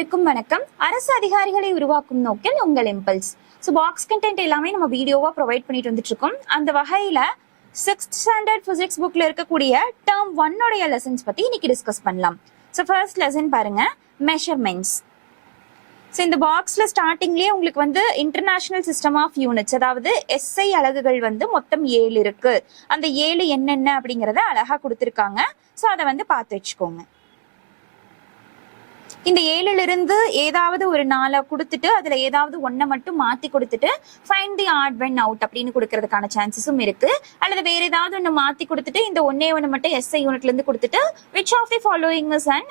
அனைவருக்கும் வணக்கம். அரசு அதிகாரிகளை உருவாக்கும் நோக்கில் உங்கள் இம்பல்ஸ். ஸோ பாக்ஸ் கண்டென்ட் எல்லாமே நம்ம வீடியோவா ப்ரொவைட் பண்ணிட்டு வந்துட்டு இருக்கோம். அந்த வகையில 6th ஸ்டாண்டர்ட் பிசிக்ஸ் புக்ல இருக்கக்கூடிய டேர்ம் 1 லெசன்ஸ் பத்தி இன்னைக்கு டிஸ்கஸ் பண்ணலாம். ஸோ ஃபர்ஸ்ட் லெசன் பாருங்க, மெஷர்மெண்ட்ஸ். ஸோ இந்த பாக்ஸ்ல ஸ்டார்டிங்லேயே உங்களுக்கு வந்து இன்டர்நேஷனல் சிஸ்டம் ஆஃப் யூனிட்ஸ், அதாவது எஸ்ஐ அலகுகள் வந்து மொத்தம் 7 இருக்கு. அந்த 7 என்னென்ன அப்படிங்கறத அழகா கொடுத்துருக்காங்க. ஸோ அதை வந்து பார்த்து வச்சுக்கோங்க. இந்த 7ல இருந்து ஏதாவது ஒரு 4 கொடுத்துட்டு அதுல ஏதாவது 1 மட்டும் மாத்தி கொடுத்துட்டு find the odd one out அப்படின்னு கொடுக்கறதுக்கான சான்சஸும் இருக்கு. அல்லது வேற ஏதாவது ஒண்ணு மாத்தி கொடுத்துட்டு இந்த ஒண்ணு மட்டும் எஸ்ஐ யூனிட்ல இருந்து கொடுத்துட்டு which of the following is an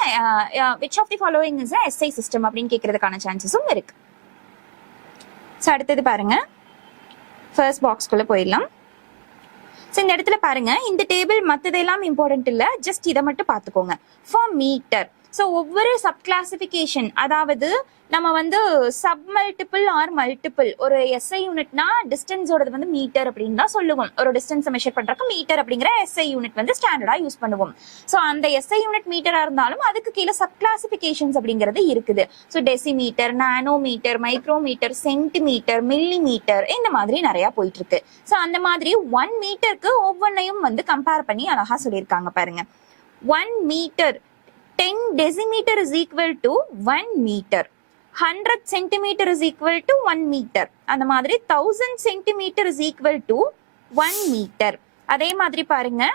SI system அப்படின்னு கேட்கறதுக்கான சான்சஸும் இருக்கு. ஸோ அடுத்தது பாருங்க, ஃபர்ஸ்ட் பாக்ஸ்குள்ள போயிடலாம். ஸோ இந்த இடத்துல பாருங்க, இந்த டேபிள் மற்றதெல்லாம் இம்பார்ட்டன்ட் இல்லை, ஜஸ்ட் இதை மட்டும் பார்த்துக்கோங்க. ஃபார் மீட்டர், ஸோ ஒவ்வொரு சப் கிளாசிபிகேஷன், அதாவது நம்ம வந்து சப் மல்டிபிள் ஆர் மல்டிபிள், ஒரு எஸ்ஐ யூனிட்னா டிஸ்டன்ஸோடது வந்து மீட்டர் அப்படின்னு தான் சொல்லுவோம். ஒரு டிஸ்டன்ஸை மெஷர் பண்றதுக்கு மீட்டர் அப்படிங்கிற எஸ்ஐ யூனிட் வந்து ஸ்டாண்டர்டா யூஸ் பண்ணுவோம். ஸோ அந்த எஸ்ஐ யூனிட் மீட்டரா இருந்தாலும் அதுக்கு கீழே சப் கிளாசிபிகேஷன்ஸ் அப்படிங்கிறது இருக்குது. So decimetre, nanometre, micrometre, centimetre, millimetre, இந்த மாதிரி நிறைய போயிட்டு இருக்கு. ஸோ அந்த மாதிரி 1 மீட்டருக்கு ஒவ்வொன்றையும் வந்து கம்பேர் பண்ணி அழகா சொல்லியிருக்காங்க பாருங்க. 1 metre 10 decimeter is equal to 1 meter. 100 centimeter is equal to 1 meter. அந்த மாதிரி 1000 centimeter is equal to 1 meter. அதே மாதிரி பாருங்க,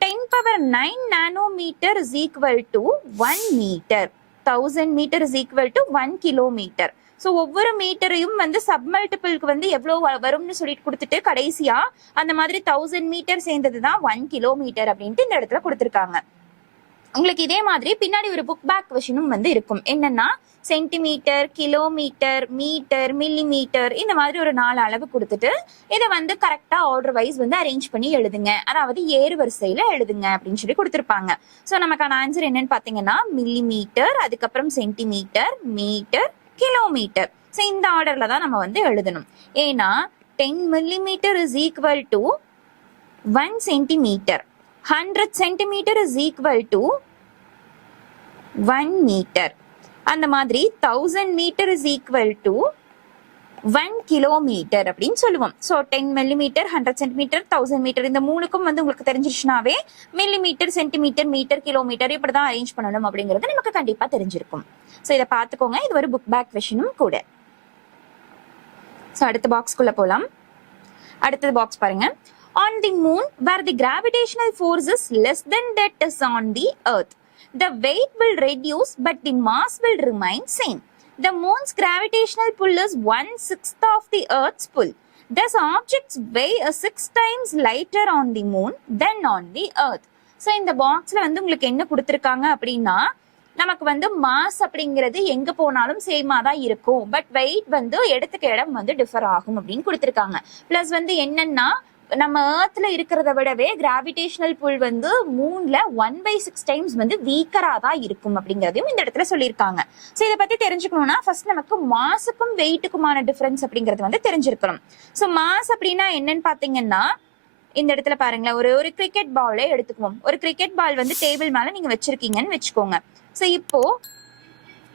10 power 9 nanometer is equal to 1 meter. 1000 meter is equal to 1 kilometer. So ஒவ்வொரு மீட்டரையும் வந்து சப் மல்டிபிளுக்கு வந்து எவ்வளோ வரும்னு சொல்லிட்டு கொடுத்துட்டு கடைசியா அந்த மாதிரி 1000 மீட்டர் சேர்ந்தது தான் 1 கிலோமீட்டர் அப்படின்ட்டு இந்த இடத்துல கொடுத்துருக்காங்க. உங்களுக்கு இதே மாதிரி பின்னாடி ஒரு புக் பேக் கொஸ்டினும் வந்து இருக்கும். என்னன்னா சென்டிமீட்டர், கிலோமீட்டர், மீட்டர், மில்லிமீட்டர், இந்த மாதிரி ஒரு 4 அளவு கொடுத்துட்டு இதை வந்து கரெக்டா ஆர்டர் வைஸ் வந்து அரேஞ்ச் பண்ணி எழுதுங்க, அதாவது ஏறு வரிசையில எழுதுங்க அப்படின்னு சொல்லி கொடுத்துருப்பாங்க. ஸோ நமக்கான ஆன்சர் என்னன்னு பாத்தீங்கன்னா மில்லிமீட்டர், அதுக்கப்புறம் சென்டிமீட்டர், மீட்டர், கிலோமீட்டர். ஸோ இந்த ஆர்டர்ல தான் நம்ம வந்து எழுதணும். ஏன்னா 10 millimeter is equal to 1 centimeter. 100 centimeter is equal to 1 meter. அந்த மாதிரி 1000 meter is equal to 1 kilometer அப்படின்னு சொல்லுவோம். ஸோ 10 millimeter, 100 centimeter, 1000 meter, இந்த மூணுக்கும் வந்து உங்களுக்கு தெரிஞ்சிருச்சுனாவே மில்லிமீட்டர், சென்டிமீட்டர், மீட்டர், கிலோமீட்டர் இப்படிதான் அரேஞ்ச் பண்ணணும் அப்படிங்கிறது நமக்கு கண்டிப்பா தெரிஞ்சிருக்கும். ஸோ இதை பார்த்துக்கோங்க, இது ஒரு புக் பேக் கொஸ்டினும் கூட. ஸோ அடுத்த பாக்ஸ்குள்ள போலாம். அடுத்தது பாக்ஸ் பாருங்க. On the moon, where the gravitational force is less than that is on the earth, the weight will reduce but the mass will remain same. The moon's gravitational pull is 1/6 of the earth's pull. Thus objects weigh 6 times lighter on the moon than on the earth. So இந்த பாக்ஸ்ல வந்து உங்களுக்கு என்ன கொடுத்திருக்காங்க அப்படின்னா, நமக்கு வந்து mass அப்படிங்கிறது எங்க போனாலும் சேமா தான் இருக்கும், பட் வெயிட் வந்து இடத்துக்கு இடம் வந்து டிஃபர் ஆகும் அப்படின்னு கொடுத்திருக்காங்க. பிளஸ் வந்து என்னன்னா, நம்ம ஏர்த்ல இருக்கிறத விடவே கிராவிடேஷனல் புல் வந்து மூன்ல 1/6 டைம்ஸ் வந்து வீக்கரா தான் இருக்கும் அப்படிங்கறதையும் இந்த இடத்துல சொல்லியிருக்காங்க. சோ இதை பத்தி தெரிஞ்சுக்கணும்னா ஃபர்ஸ்ட் நமக்கு மாஸுக்கும் வெயிட்டுக்குமான டிஃபரன்ஸ் அப்படிங்கிறது வந்து தெரிஞ்சிருக்கணும். சோ மாஸ் அப்படின்னா என்னன்னு பாத்தீங்கன்னா, இந்த இடத்துல பாருங்களேன், ஒரு கிரிக்கெட் பாலே எடுத்துக்குவோம். ஒரு கிரிக்கெட் பால் வந்து டேபிள் மேல நீங்க வச்சிருக்கீங்கன்னு வச்சுக்கோங்க. சோ இப்போ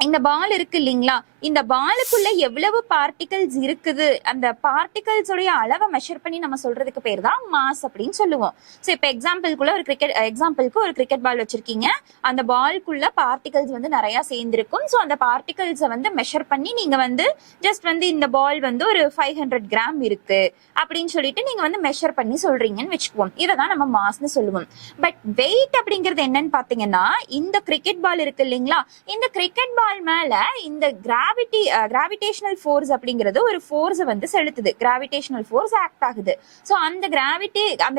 இந்த பால் இருக்கு இல்லைங்களா, இந்த பாலுக்குள்ள எவ்வளவு பார்ட்டிகல்ஸ் இருக்குது, அந்த பார்ட்டிகல்ஸ் உடைய அளவை மெஷர் பண்ணி நம்ம சொல்றதுக்கு பேர் தான் மாஸ் அப்படின்னு சொல்லுவோம். ஸோ இப்போ எக்ஸாம்பிளுக்கு ஒரு கிரிக்கெட் பால் வச்சிருக்கீங்க, அந்த பால்குள்ள பார்ட்டிகல்ஸ் வந்து நிறைய சேர்ந்திருக்கும். ஸோ அந்த பார்ட்டிகல்ஸை வந்து மெஷர் பண்ணி நீங்க வந்து ஜஸ்ட் வந்து இந்த பால் வந்து ஒரு 500 கிராம் இருக்கு அப்படின்னு சொல்லிட்டு நீங்க வந்து மெஷர் பண்ணி சொல்றீங்கன்னு வச்சுக்குவோம். இதை தான் நம்ம மாஸ்ன்னு சொல்லுவோம். பட் வெயிட் அப்படிங்கிறது என்னன்னு பாத்தீங்கன்னா, இந்த கிரிக்கெட் பால் இருக்கு இல்லைங்களா, இந்த கிரிக்கெட் பால் மேல இந்த கிராவிடேஷனல் ஃபோர்ஸ் அப்படிங்கிறது ஒரு ஃபோர்ஸ் வந்து செலுத்துது. கிராவிடேஷனல் ஃபோர்ஸ் ஆக்ட் ஆகுது. சோ அந்த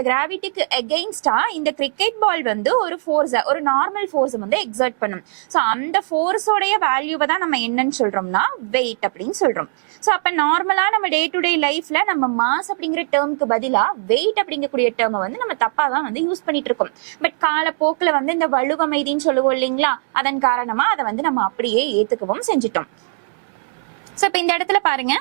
கிராவிட்டிக்கு எகெயின்ஸ்டா இந்த கிரிக்கெட் பால் வந்து ஒரு நார்மல் ஃபோர்ஸ் வந்து எக்ஸர்ட் பண்ணும். சோ அந்த ஃபோர்ஸோடைய வேல்யூவை தான் நம்ம என்னன்னு சொல்றோம்னா வெயிட் அப்படின்னு சொல்றோம். சோ அப்ப நார்மலா நம்ம டே டு டே லைஃப்ல நம்ம மாஸ் அப்படிங்கிற டேர்முக்கு பதிலா வெயிட் அப்படிங்கக்கூடிய டேர்மை வந்து நம்ம தப்பா தான் வந்து யூஸ் பண்ணிட்டு இருக்கோம். பட் காலப்போக்குல வந்து இந்த வலுவமைதின்னு சொல்லுவோம் இல்லைங்களா, அதன் காரணமா அதை வந்து நம்ம அப்படியே ஏத்துக்கவும் செஞ்சிட்டோம். சோ இப்ப இந்த இடத்துல பாருங்க,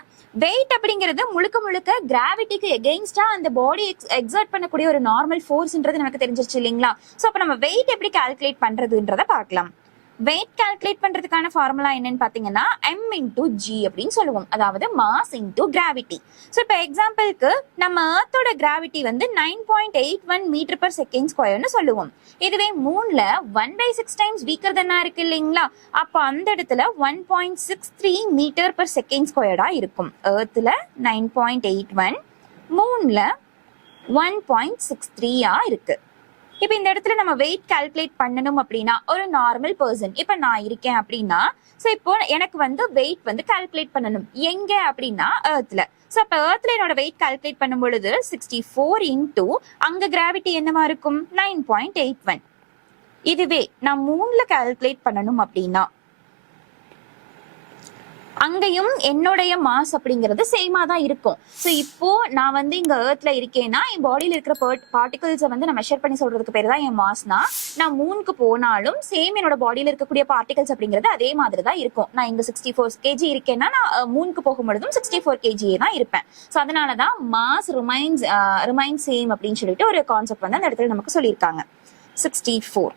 வெயிட் அப்படிங்கிறது முழுக்க கிராவிட்டிக்கு எகெயின்ஸ்டா அந்த பாடி எக்ஸர்ட் பண்ணக்கூடிய ஒரு நார்மல் ஃபோர்ஸ்ன்றது நமக்கு தெரிஞ்சிருச்சு இல்லைங்களா. சோ அப்ப நம்ம வெயிட் எப்படி கால்குலேட் பண்றதுன்றத பார்க்கலாம். வெயிட் கால்குலேட் பண்றதுக்கான ஃபார்முலா என்னன்னு பாத்தீங்கன்னா m இன்டூ ஜி அப்படின்னு சொல்லுவோம், அதாவது மாஸ் இன்டூ கிராவிட்டி. ஸோ இப்போ எக்ஸாம்பிளுக்கு நம்ம எர்த்தோட கிராவிட்டி வந்து 9.81 மீட்டர் பர் செகண்ட் ஸ்கொயர்னு சொல்லுவோம். இதுவே மூன்ல 1/6 டைம்ஸ் வீக்கர் தானா இருக்கு இல்லைங்களா, அப்போ அந்த இடத்துல 1.63 மீட்டர் பர் செகண்ட் ஸ்கொயர்டா இருக்கும். எர்த்ல 9.81, மூன்ல 1.63 இருக்கு. இப்போ இந்த இடத்துல நம்ம வெயிட் கால்குலேட் பண்ணணும் அப்படின்னா ஒரு நார்மல் பர்சன், இப்போ நான் இருக்கேன் அப்படின்னா, ஸோ இப்போ எனக்கு வந்து வெயிட் வந்து கால்குலேட் பண்ணணும் எங்க அப்படின்னா எர்த்ல. ஸோ அப்போ எர்த்ல என்னோட வெயிட் கால்குலேட் பண்ணும் பொழுது 64 இன்டூ அங்க கிராவிட்டி என்னவா இருக்கும் 9.81. இதுவே நான் மூன்ல கால்குலேட் பண்ணணும் அப்படின்னா அங்கேயும் என்னுடைய மாஸ் அப்படிங்கிறது சேமா தான் இருக்கும். ஸோ இப்போ நான் வந்து இங்க எர்த்ல இருக்கேன்னா என் பாடியில இருக்கிற பார்ட்டிகல்ஸை வந்து நான் மெஷர் பண்ணி சொல்றதுக்கு பேர் தான் என் மாஸ்னா. நான் மூணுக்கு போனாலும் சேம் என்னோட பாடியில இருக்கக்கூடிய பார்ட்டிகல்ஸ் அப்படிங்கிறது அதே மாதிரி தான் இருக்கும். நான் இங்க 64 kg இருக்கேன்னா நான் மூணுக்கு போகும்பொழுதும் 64 kg தான் இருப்பேன். ஸோ அதனாலதான் மாஸ் ரிமைன் சேம் அப்படின்னு சொல்லிட்டு ஒரு கான்செப்ட் வந்து அந்த இடத்துல நமக்கு சொல்லியிருக்காங்க. 64.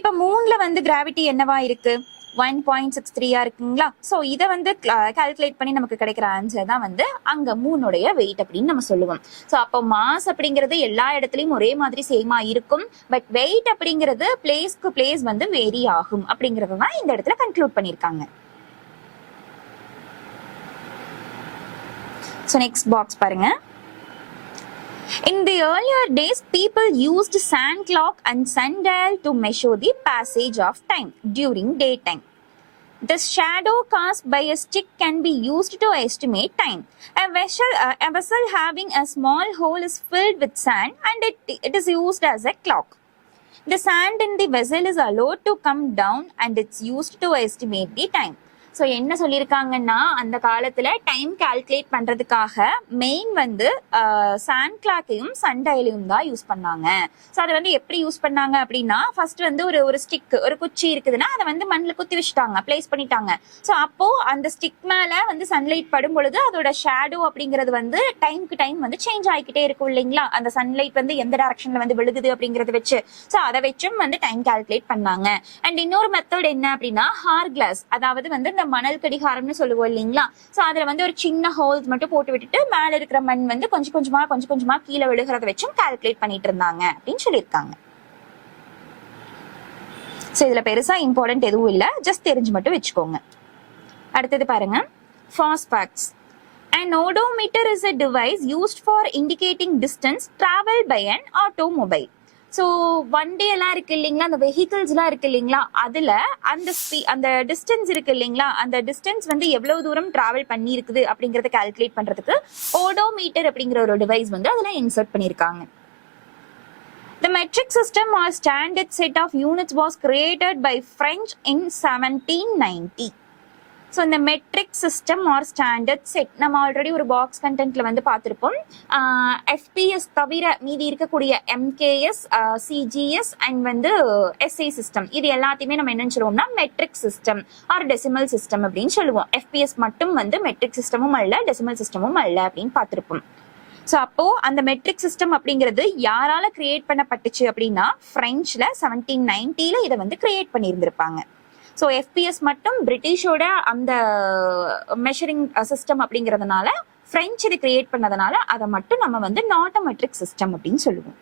இப்ப மூணுல வந்து கிராவிட்டி என்னவா இருக்கு 1.63 இருக்குங்களா. ஸோ இதை வந்து கால்குலேட் பண்ணி நமக்கு கிடைக்கிற ஆன்சர் தான் வந்து அங்க மூணுடைய வெயிட் அப்படின்னு நம்ம சொல்லுவோம். ஸோ அப்போ மாஸ் அப்படிங்கிறது எல்லா இடத்துலயும் ஒரே மாதிரி சேமா இருக்கும், பட் வெயிட் அப்படிங்கிறது பிளேஸ்க்கு பிளேஸ் வந்து வேரி ஆகும் அப்படிங்கறது தான் இந்த இடத்துல கன்க்ளூட் பண்ணிருக்காங்க. ஸோ நெக்ஸ்ட் பாக்ஸ் பாருங்க. In the earlier days, people used sand clock and sundial to measure the passage of time during daytime. The shadow cast by a stick can be used to estimate time. A vessel having a small hole is filled with sand and it is used as a clock. The sand in the vessel is allowed to come down and it's used to estimate the time. So என்ன சொல்லியிருக்காங்கன்னா அந்த காலத்துல time calculate பண்றதுக்காக main வந்து sand கிளாக்கையும் சன்டைலையும் தான் use பண்ணாங்க. So அதை வந்து எப்படி யூஸ் பண்ணாங்க அப்படின்னா ஃபர்ஸ்ட் வந்து ஒரு ஸ்டிக் ஒரு குச்சி இருக்குதுன்னா அதை வந்து மண்ணில் குத்தி வச்சுட்டாங்க, பிளேஸ் பண்ணிட்டாங்க. ஸோ அப்போ அந்த ஸ்டிக் மேல வந்து சன்லைட் படும் பொழுது அதோட ஷேடோ அப்படிங்கிறது வந்து டைம்க்கு டைம் வந்து சேஞ்ச் ஆகிக்கிட்டே இருக்கும் இல்லைங்களா, அந்த சன்லைட் வந்து எந்த டைரக்ஷன்ல வந்து விழுகுது அப்படிங்கறத வச்சு. ஸோ அதை வச்சும் வந்து டைம் கால்குலேட் பண்ணாங்க. அண்ட் இன்னொரு மெத்தட் என்ன அப்படின்னா ஹார் கிளாஸ், அதாவது வந்து இந்த மணல் கடிகாரம்னு சொல்லுவோம் இல்லைங்களா. சோ அதுல வந்து ஒரு சின்ன ஹோல்ஸ் மட்டும் போட்டு விட்டுட்டு மேல இருக்கிற மண் வந்து கொஞ்சம் கொஞ்சமா கீழே விழுகிறத வச்சும் கால்குலேட் பண்ணிட்டு இருந்தாங்க அப்படின்னு சொல்லியிருக்காங்க. சோ இதுல பெருசா இம்பார்ட்டன்ட் எதுவும் இல்ல, ஜஸ்ட் தெரிஞ்சு மட்டும் வச்சுக்கோங்க. அடுத்தது பாருங்க, fast facts. An odometer is a device used for indicating distance traveled by an automobile. So வண்டி எல்லாம் இருக்கு இல்லைங்களா, அந்த வெஹிக்கிள்ஸ் எல்லாம் இருக்கு இல்லைங்களா, அதுல அந்த டிஸ்டன்ஸ் இருக்கு இல்லைங்களா, அந்த டிஸ்டன்ஸ் வந்து எவ்வளவு தூரம் டிராவல் பண்ணி இருக்குது அப்படிங்கறத கால்குலேட் பண்றதுக்கு ஓடோமீட்டர் அப்படிங்கிற ஒரு டிவைஸ் வந்து அதுல இன்சர்ட் பண்ணிருக்காங்க. The metric system or standard set of units was created by French in 1790. So இந்த metric system or standard set நம்ம ஆல்ரெடி ஒரு பாக்ஸ் கண்டென்ட்ல வந்து பார்த்துருப்போம். எஃபிஎஸ் தவிர மீதி இருக்கக்கூடிய எம்கேஎஸ், சிஜிஎஸ் அண்ட் வந்து எஸ்ஐ சிஸ்டம், இது எல்லாத்தையுமே நம்ம என்ன சொல்லுவோம்னா metric system or decimal system அப்படின்னு சொல்லுவோம். எஃபிஎஸ் மட்டும் வந்து மெட்ரிக் சிஸ்டமும் அல்ல, டெசிமல் சிஸ்டமும் அல்ல அப்படின்னு பார்த்துருப்போம். ஸோ அப்போ அந்த மெட்ரிக் சிஸ்டம் அப்படிங்கிறது யாரால கிரியேட் பண்ணப்பட்டுச்சு அப்படின்னா பிரெஞ்சுல 1790 இதை வந்து கிரியேட் பண்ணியிருந்திருப்பாங்க. ஸோ எஃபிஎஸ் மட்டும் பிரிட்டிஷோட அந்த மெஷரிங் சிஸ்டம் அப்படிங்கிறதுனால பிரெஞ்சு இது கிரியேட் பண்ணதுனால அதை மட்டும் நம்ம வந்து நாட் அ மெட்ரிக் சிஸ்டம் அப்படின்னு சொல்லுவோம்.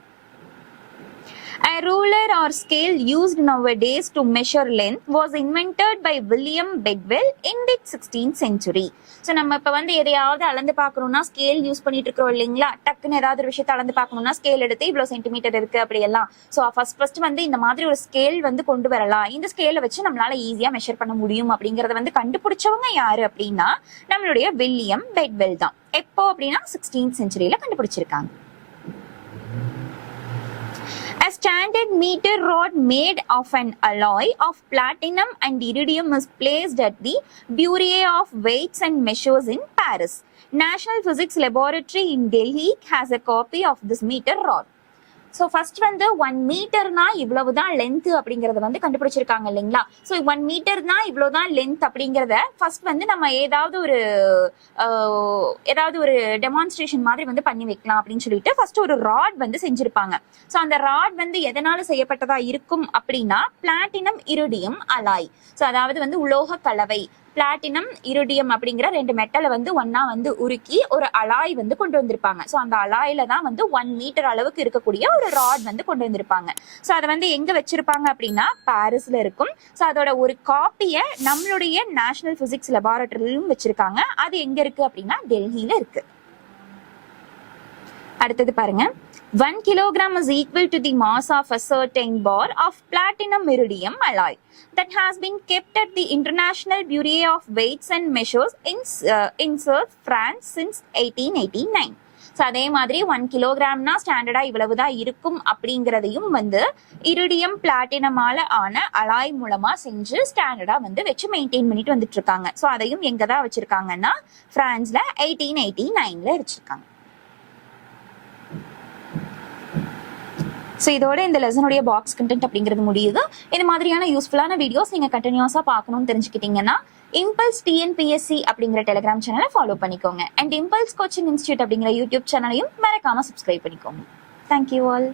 A ruler or scale used nowadays to measure length was invented by William Bedwell in the 16th century. So நம்ம இப்போ வந்து எதையாவது அளந்து பார்க்கணும்னா ஸ்கேல் யூஸ் பண்ணிட்டு இருக்கிறோம் இல்லைங்களா, டக்குன்னு ஏதாவது ஒரு விஷயத்தை அளந்து பார்க்கணும்னா ஸ்கேல் எடுத்து இவ்வளோ சென்டிமீட்டர் இருக்கு அப்படியெல்லாம். ஸோ ஃபர்ஸ்ட் வந்து இந்த மாதிரி ஒரு ஸ்கேல் வந்து கொண்டு வரலாம், இந்த ஸ்கேலை வச்சு நம்மளால ஈஸியா மெஷர் பண்ண முடியும் அப்படிங்கறத வந்து கண்டுபிடிச்சவங்க யாரு அப்படின்னா நம்மளுடைய வில்லியம் பெட்வெல் தான். எப்போ அப்படின்னா 16th century கண்டுபிடிச்சிருக்காங்க. A standard meter rod made of an alloy of platinum and iridium is placed at the Bureau of Weights and Measures in Paris. National Physics Laboratory in Delhi has a copy of this meter rod. So first வந்து 1 மீட்டர்னா இவ்வளவுதான் length அப்படிங்கறத வந்து கண்டுபிடிச்சிருக்காங்க இல்லைங்களா. So 1 மீட்டர்னா இவ்வளவுதான் length அப்படிங்கறத first வந்து நம்ம ஏதாவது ஒரு டெமான்ஸ்ட்ரேஷன் மாதிரி வந்து பண்ணி வைக்கலாம் அப்படின்னு சொல்லிட்டு ஃபர்ஸ்ட் ஒரு ராட் வந்து செஞ்சிருப்பாங்க. ஸோ அந்த ராட் வந்து எதனால செய்யப்பட்டதா இருக்கும் அப்படின்னா பிளாட்டினம் இரிடியம் அலாய். ஸோ அதாவது வந்து உலோக கலவை பிளாட்டினம் இரிடியம் அப்படிங்கிற 2 மெட்டலை வந்து ஒன்னா வந்து உருக்கி ஒரு அலாய் வந்து கொண்டு வந்திருப்பாங்க. ஸோ அந்த அலாயில தான் வந்து 1 மீட்டர் அளவுக்கு இருக்கக்கூடிய ஒரு ராட் வந்து கொண்டு வந்திருப்பாங்க. ஸோ அதை வந்து எங்க வச்சிருப்பாங்க அப்படின்னா பாரிஸ்ல இருக்கும். ஸோ அதோட ஒரு காப்பியை நம்மளுடைய நேஷனல் பிசிக்ஸ் லெபார்டரியிலும் வச்சிருக்காங்க. அது எங்க இருக்கு அப்படின்னா டெல்லியில இருக்கு. அடுத்தது பாருங்க, 1 kilogram is equal to the mass of a certain bar of platinum iridium alloy that has been kept at the International Bureau of Weights and Measures in Sèvres, France since 1889. So அதே மாதிரி 1 கிலோகிராம்னா ஸ்டாண்டர்டா இவ்வளவுதான் இருக்கும் அப்படிங்கிறதையும் வந்து iridium பிளாட்டினமால ஆன alloy மூலமா செஞ்சு ஸ்டாண்டர்டா வந்து வச்சு மெயின்டைன் பண்ணிட்டு வந்துட்டு இருக்காங்க. ஸோ அதையும் எங்க தான் வச்சிருக்காங்கன்னா பிரான்ஸ்ல 1889ல வச்சிருக்காங்க. ஸோ இதோட இந்த லெசனுடைய பாக்ஸ் கண்டென்ட் அப்படிங்கிறது முடியுது. இந்த மாதிரியான யூஸ்ஃபுல்லான வீடியோஸ் நீங்க கண்டினியூஸா பார்க்கணும்னு தெரிஞ்சுக்கிட்டீங்கன்னா இம்பல்ஸ் டிஎன்பிஎஸ்சி அப்படிங்கிற டெலிகிராம் சேனலை ஃபாலோ பண்ணிக்கோங்க. அண்ட் இம்பல்ஸ் கோச்சிங் இன்ஸ்டியூட் அப்படிங்கிற யூடியூப் சேனலையும் மறக்காம சப்ஸ்கிரைப் பண்ணிக்கோங்க. Thank you all.